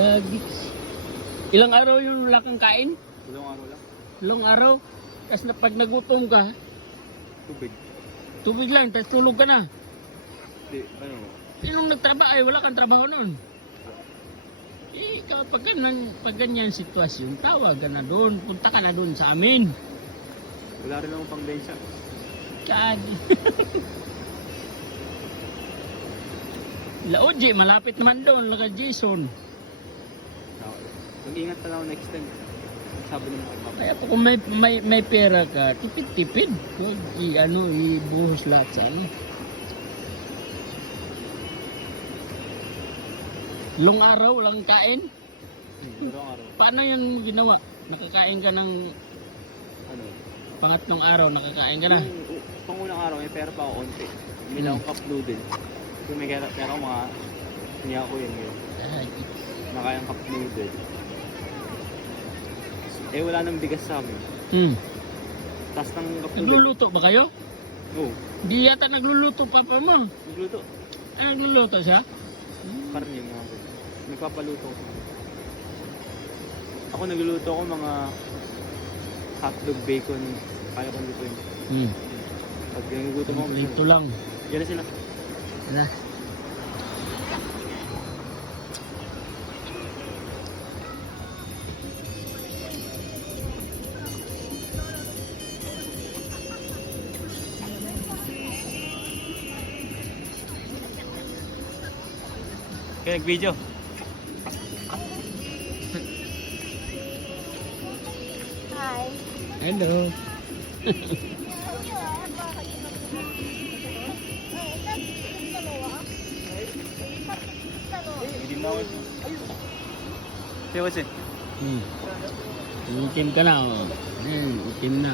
Kagiks. Ilang araw yung wala kang kain? Ilang araw lang. Ilang araw? Tapos na pag nagutom ka, Tubig. tubig lang, tapos tulog ka na. Di, ano? Sinong nagtrabaho? Ay, wala kang trabaho noon. Eh, pag ganyan sitwasyon, tawag ka na doon. Punta ka na doon sa amin. Wala rin akong pang-densa. Kagi. Laoji, malapit naman doon. Laka Jason. Mag-ingat pala ako next time. Sabi ng mga papa. Kaya kung may pera ka, tipid-tipid. Huwag ibuhos lahat sa ano. Long araw, walang kain. Ilang araw. Paano yun ginawa? Nakakain ka ng Ano? pangatlong araw, nakakain ka na. Pang unang araw, may pera pa ako konti. May lang cup noodle. Kung may pera ako mga, hindi ako yun yun. Ay, Nakayang cup noodle. Eh wala nang bigas sa amin. Tapos ng cup noodle. Nagluluto ba kayo? Oo. Di yata nagluluto papa mo. Nagluto. Ay, nagluluto siya? Karne mga ganun. Nagpapaluto ko. Ako nagluluto ko mga hotdog, bacon, kaya kong lutuin. Pag nagugutom ako, Ito lang. yan na sila. Wala. Kaya nag-video. Hi. Hello. Hindi na ako. Say what's it? Itim ka na. Oh. Itim na.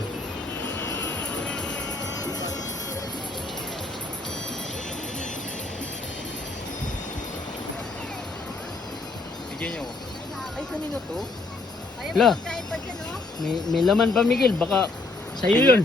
Bigyan niyo ako. Ay, kanino to? Ay, La. pagkain pa dyan, oh. May laman pa, Miguel. Baka sa'yo yun.